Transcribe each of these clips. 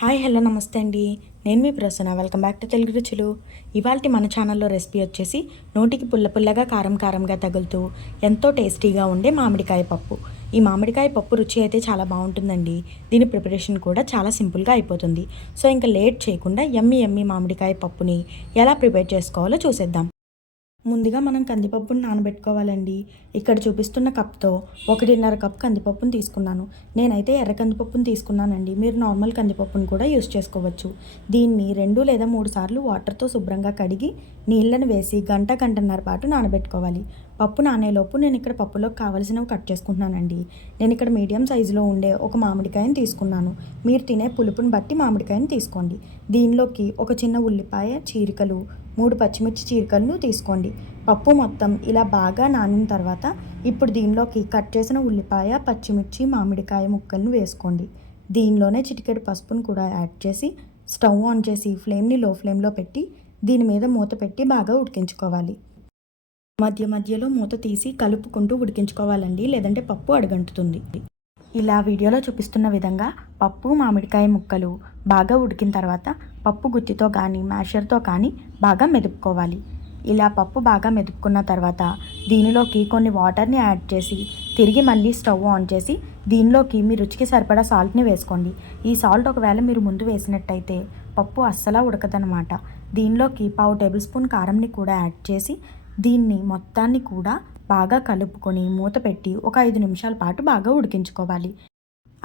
Hi hello నమస్తే అండి. నేను మీ Prasanna. Welcome back to Telugu Ruchulu. ఇవాల్టి మన ఛానల్లో రెసిపీ వచ్చేసి నోటికి పుల్ల పుల్లగా కారం కారంగా తగులుతూ ఎంతో టేస్టీగా ఉండే మామిడికాయ పప్పు. ఈ మామిడికాయ పప్పు రుచి అయితే చాలా బాగుంటుందండి. దీని ప్రిపరేషన్ కూడా చాలా సింపుల్గా అయిపోతుంది. సో ఇంకా లేట్ చేయకుండా యమ్మీ యమ్మీ మామిడికాయ పప్పుని ఎలా ప్రిపేర్ చేసుకోవాలో చూసేద్దాం. ముందుగా మనం కందిపప్పును నానబెట్టుకోవాలండి. ఇక్కడ చూపిస్తున్న కప్తో 1.5 కప్ కందిపప్పును తీసుకున్నాను. నేనైతే ఎర్ర కందిపప్పును తీసుకున్నానండి. మీరు నార్మల్ కందిపప్పును కూడా యూస్ చేసుకోవచ్చు. దీన్ని 2 లేదా 3 సార్లు వాటర్తో శుభ్రంగా కడిగి నీళ్ళను వేసి గంటన్నర పాటు నానబెట్టుకోవాలి. పప్పు నానేలోపు నేను ఇక్కడ పప్పులోకి కావాల్సినవి కట్ చేసుకుంటున్నానండి. నేను ఇక్కడ మీడియం సైజులో ఉండే ఒక మామిడికాయను తీసుకున్నాను. మీరు తినే పులుపుని బట్టి మామిడికాయను తీసుకోండి. దీనిలోకి ఒక చిన్న ఉల్లిపాయ చీరికలు, 3 పచ్చిమిర్చి చీరికలను తీసుకోండి. పప్పు మొత్తం ఇలా బాగా నానిన తర్వాత ఇప్పుడు దీనిలోకి కట్ చేసిన ఉల్లిపాయ, పచ్చిమిర్చి, మామిడికాయ ముక్కలను వేసుకోండి. దీనిలోనే చిటికెడు పసుపును కూడా యాడ్ చేసి స్టవ్ ఆన్ చేసి ఫ్లేమ్ని లో ఫ్లేమ్లో పెట్టి దీని మీద మూత పెట్టి బాగా ఉడికించుకోవాలి. మధ్యలో మూత తీసి కలుపుకుంటూ ఉడికించుకోవాలండి, లేదంటే పప్పు అడుగంటుతుంది. ఇలా వీడియోలో చూపిస్తున్న విధంగా పప్పు, మామిడికాయ ముక్కలు బాగా ఉడికిన తర్వాత పప్పు గుత్తితో కానీ మ్యాషర్తో కానీ బాగా మెదుపుకోవాలి. ఇలా పప్పు బాగా మెదుపుకున్న తర్వాత దీనిలోకి కొన్ని వాటర్ని యాడ్ చేసి తిరిగి మళ్ళీ స్టవ్ ఆన్ చేసి దీనిలోకి మీ రుచికి సరిపడా సాల్ట్ని వేసుకోండి. ఈ సాల్ట్ ఒకవేళ మీరు ముందు వేసినట్టయితే పప్పు అస్సలా ఉడకదనమాట. దీనిలోకి 1/2 టేబుల్ స్పూన్ కారంని కూడా యాడ్ చేసి దీన్ని మొత్తాన్ని కూడా బాగా కలుపుకొని మూత పెట్టి ఒక 5 నిమిషాల పాటు బాగా ఉడికించుకోవాలి.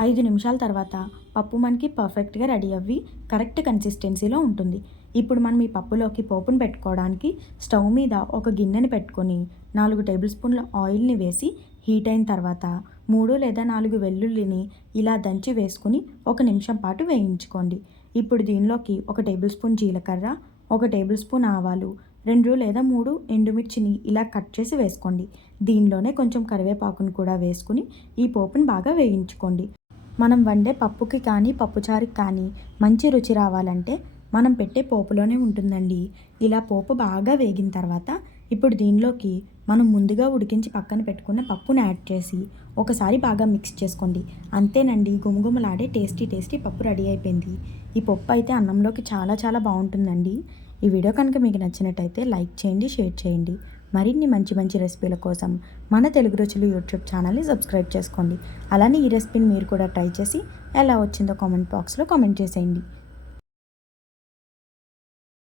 5 నిమిషాల తర్వాత పప్పు మనకి పర్ఫెక్ట్గా రెడీ అవ్వి కరెక్ట్ కన్సిస్టెన్సీలో ఉంటుంది. ఇప్పుడు మనం ఈ పప్పులోకి పోపును పెట్టుకోవడానికి స్టవ్ మీద ఒక గిన్నెని పెట్టుకొని 4 టేబుల్ స్పూన్ల ఆయిల్ని వేసి హీట్ అయిన తర్వాత 3 లేదా 4 వెల్లుల్లిని ఇలా దంచి వేసుకుని 1 నిమిషం పాటు వేయించుకోండి. ఇప్పుడు దీనిలోకి 1 టేబుల్ స్పూన్ జీలకర్ర, 1 టేబుల్ స్పూన్ ఆవాలు, 2 లేదా 3 ఎండుమిర్చిని ఇలా కట్ చేసి వేసుకోండి. దీనిలోనే కొంచెం కరివేపాకును కూడా వేసుకుని ఈ పోపుని బాగా వేయించుకోండి. మనం వండే పప్పుకి కానీ పప్పుచారుకి కానీ మంచి రుచి రావాలంటే మనం పెట్టే పోపులోనే ఉంటుందండి. ఇలా పోపు బాగా వేగిన తర్వాత ఇప్పుడు దీనిలోకి మనం ముందుగా ఉడికించి పక్కన పెట్టుకున్న పప్పును యాడ్ చేసి ఒకసారి బాగా మిక్స్ చేసుకోండి. అంతేనండి, గుమగుమలాడే టేస్టీ పప్పు రెడీ అయిపోయింది. ఈ పప్పు అయితే అన్నంలోకి చాలా బాగుంటుందండి. ఈ వీడియో కనుక మీకు నచ్చినట్టయితే లైక్ చేయండి, షేర్ చేయండి. మరిన్ని మంచి రెసిపీల కోసం మన తెలుగు రుచులు యూట్యూబ్ ఛానల్ని సబ్స్క్రైబ్ చేసుకోండి. అలానే ఈ రెసిపీని మీరు కూడా ట్రై చేసి ఎలా వచ్చిందో కామెంట్ బాక్స్లో కామెంట్ చేసేయండి.